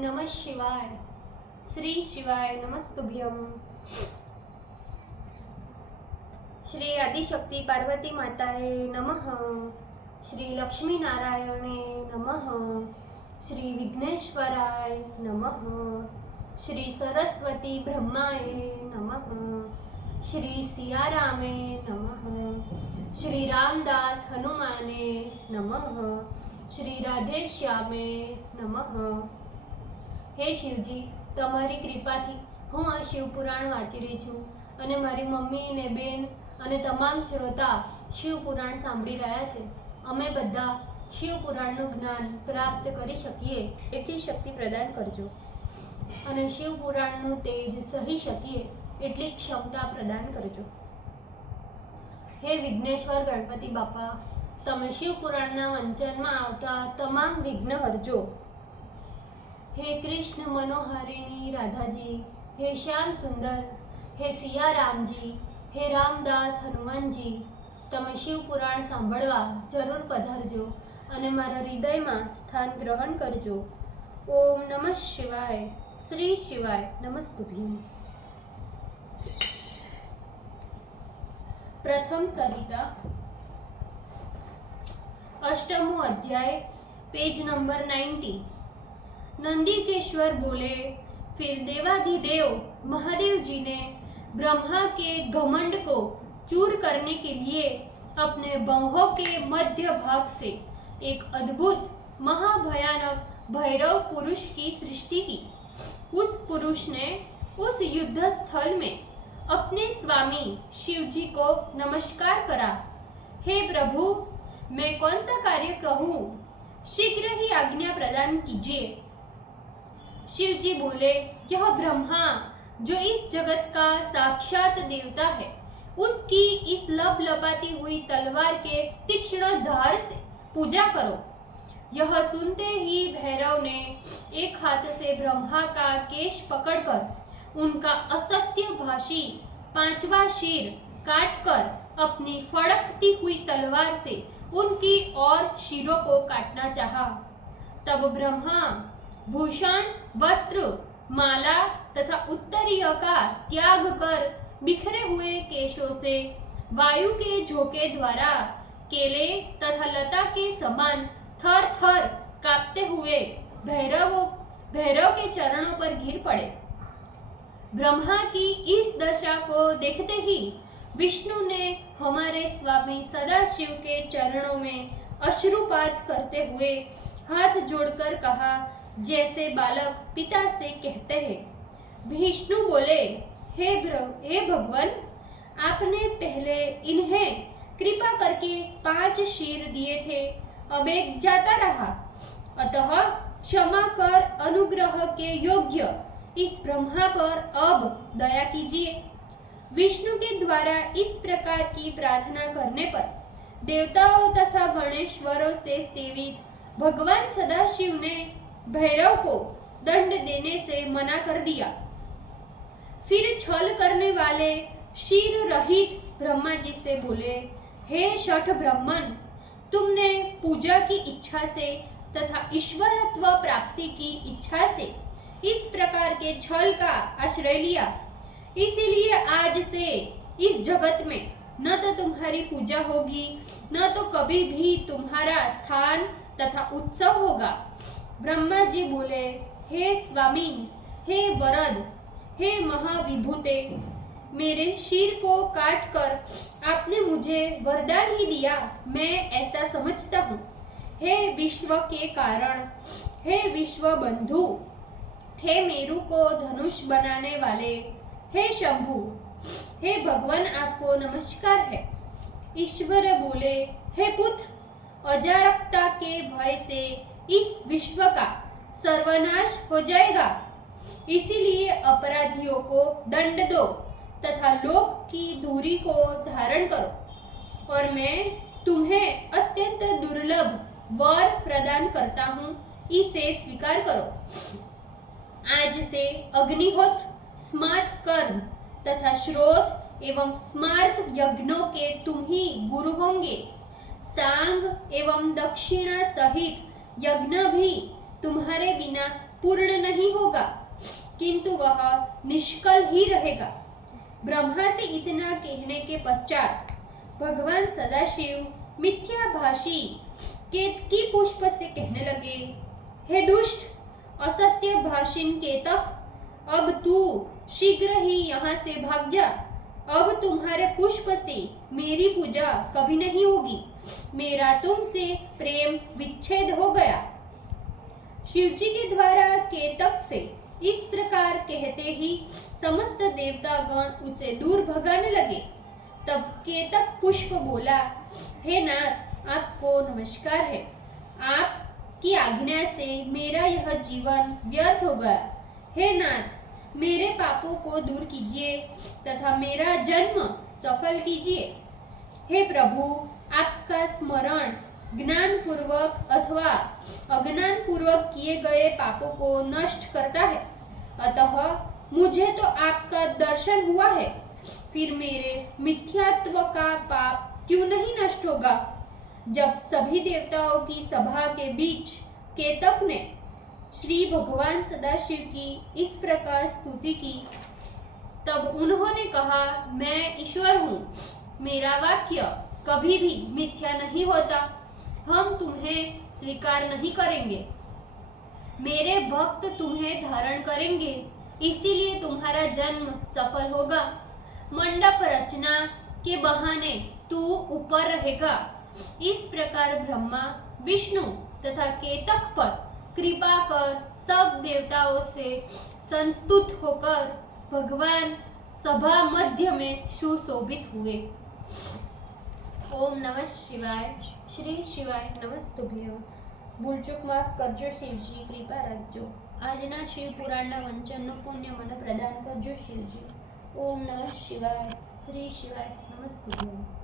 नमः शिवाय। श्री शिवाय नमस्तुभ्यम। श्री आदिशक्ति पार्वती माताए नमः। श्री लक्ष्मी नारायणे नमः। श्री विघ्नेश्वराय नमः। श्री सरस्वती ब्रह्माय नमः। श्री सियारामे नमः। श्री रामदास हनुमाने नमः। श्री राधे श्यामे नमः। हे शिवजी, તમારી કૃપાથી હું આ શિવપુરાણ વાંચી રહી છું અને મારી મમ્મી ને બેન અને તમામ શ્રોતા શિવપુરાણ સાંભળી રહ્યા છે. અમે બધા શિવપુરાણનું જ્ઞાન પ્રાપ્ત કરી શકીએ એટલી શક્તિ પ્રદાન કરજો અને શિવપુરાણનું તેજ સહી શકીએ એટલી ક્ષમતા પ્રદાન કરજો. હે વિઘ્નેશ્વર ગણપતિ બાપા, તમે શિવપુરાણના વંચનમાં આવતા તમામ વિઘ્ન હરજો. हे कृष्ण मनोहारिणी राधा जी, हे श्याम सुंदर, हे सिया राम जी, हे रामदास हनुमान जी, તમે શિવપુરાણ સાંભળવા જરૂર પધારજો અને મારા હૃદયમાં સ્થાન ગ્રહણ કરજો. ઓમ નમઃ શિવાય. શ્રી શિવાય નમસ્તુભ્યમ. પ્રથમ સરિતા, અષ્ટમો અધ્યાય, पेज नंबर 90. नंदीकेश्वर बोले, फिर देवाधिदेव महादेव जी ने ब्रह्मा के घमंड को चूर करने के लिए अपने बाहों के मध्य भाग से एक अद्भुत महाभयानक भैरव पुरुष की सृष्टि की. उस पुरुष ने उस युद्ध स्थल में अपने स्वामी शिव जी को नमस्कार करा. हे प्रभु, मैं कौन सा कार्य कहूँ, शीघ्र ही आज्ञा प्रदान कीजिए. शिव जी बोले, यह ब्रह्मा जो इस जगत का साक्षात देवता है, उसकी इस लपलपाती हुई तलवार के तीक्ष्ण धार से पूजा करो. यह सुनते ही भैरव ने एक हाथ से ब्रह्मा का केश पकड़कर उनका असत्य भाषी 5वां शीर काटकर अपनी फड़कती हुई तलवार से उनकी और शीरों को काटना चाहा. तब ब्रह्मा भूषण, वस्त्र, माला तथा उत्तरीय का त्याग कर बिखरे हुए केशों से वायु के झोंके द्वारा केले तथा लता के समान थर थर कांपते हुए भैरव के चरणों पर गिर पड़े. ब्रह्मा की इस दशा को देखते ही विष्णु ने हमारे स्वामी सदाशिव के चरणों में अश्रुपात करते हुए हाथ जोड़कर कहा, जैसे बालक पिता से कहते हैं. विष्णु बोले, हे भगवान, आपने पहले इन्हें कृपा करके 5 शीर दिए थे, अब एक जाता रहा, अतः क्षमा कर अनुग्रह के योग्य इस ब्रह्मा पर अब दया कीजिए. विष्णु के द्वारा इस प्रकार की प्रार्थना करने पर देवताओं तथा गणेश्वरों से सेवित भगवान सदाशिव ने भैरव को दंड देने से मना कर दिया. फिर छल करने वाले शीर रहित ब्रह्मा जी से बोले, हे शठ ब्राह्मण, तुमने पूजा की इच्छा से तथा ईश्वरत्व प्राप्ति की इच्छा से इस प्रकार के छल का आश्रय लिया, इसीलिए आज से इस जगत में न तो तुम्हारी पूजा होगी, न तो कभी भी तुम्हारा स्थान तथा उत्सव होगा. ब्रह्मा जी बोले, हे स्वामी, हे वरद, हे महाविभूते, मेरे शीर को काट कर आपने मुझे वरदान ही दिया, मैं ऐसा समझता हूँ. हे विश्व के कारण, हे विश्व बंधु, हे मेरु को धनुष बनाने वाले, हे शंभु, हे भगवान, आपको नमस्कार है. ईश्वर बोले, हे पुत्र, अजारकता के भय से इस विश्व का सर्वनाश हो जाएगा, इसीलिए अपराधियों को दंड दो तथा लोक की धूरी को धारण करो, और मैं तुम्हें अत्यंत दुर्लभ वर प्रदान करता हूँ, इसे स्वीकार करो. आज से अग्निहोत्र, स्मार्त कर्म तथा श्रोत एवं स्मार्त यज्ञों के तुम ही गुरु होंगे. सांग एवं दक्षिणा सहित यज्ञ भी तुम्हारे बिना पूर्ण नहीं होगा, किंतु वह निष्कल ही रहेगा। ब्रह्मा से इतना कहने के पश्चात भगवान सदाशिव मिथ्याभाषी केतकी पुष्प से कहने लगे, हे दुष्ट असत्य भाषिन केतक, अब तू शीघ्र ही यहाँ से भाग जा। अब तुम्हारे पुष्प से मेरी पूजा कभी नहीं होगी। मेरा तुमसे प्रेम विच्छेद हो गया। शिवजी के द्वारा केतक से इस प्रकार कहते ही समस्त देवतागण उसे दूर भगाने लगे। तब केतक पुष्प बोला, हे नाथ, आपको नमस्कार है। आपकी आज्ञा से मेरा यह जीवन व्यर्थ हो गया। हे नाथ, मेरे पापों को दूर कीजिए तथा मेरा जन्म सफल कीजिए। हे प्रभु, आपका स्मरण ज्ञान पूर्वक अथवा अज्ञान पूर्वक किए गए पापों को नष्ट करता है, अतः मुझे तो आपका दर्शन हुआ है, फिर मेरे मिथ्यात्व का पाप क्यों नहीं नष्ट होगा। जब सभी देवताओं की सभा के बीच केतक ने श्री भगवान सदाशिव की इस प्रकार स्तुति की, तब उन्होंने कहा, मैं ईश्वर हूँ, मेरा वाक्य कभी भी मिथ्या नहीं होता। हम तुम्हें स्वीकार नहीं करेंगे। मेरे भक्त तुम्हें धारण करेंगे, इसीलिए तुम्हारा जन्म सफल होगा। मंडप रचना के बहाने तू ऊपर रहेगा। इस प्रकार ब्रह्मा, विष्णु तथा केतक पर कृपा कर सब देवताओं से संस्तुत होकर भगवान सभा मध्य में सुशोभित हुए। ओम नमः शिवाय। श्री शिवाय नमस्तुभ्य। ભૂલચૂક માફ કરજો શિવજી, કૃપા રાખજો। આજના શિવ પુરાણના વંચનનું પુણ્ય મને પ્રદાન કરજો શિવજી। ઓમ નમઃ શિવાય। શ્રી શિવાય નમસ્તુભ્ય।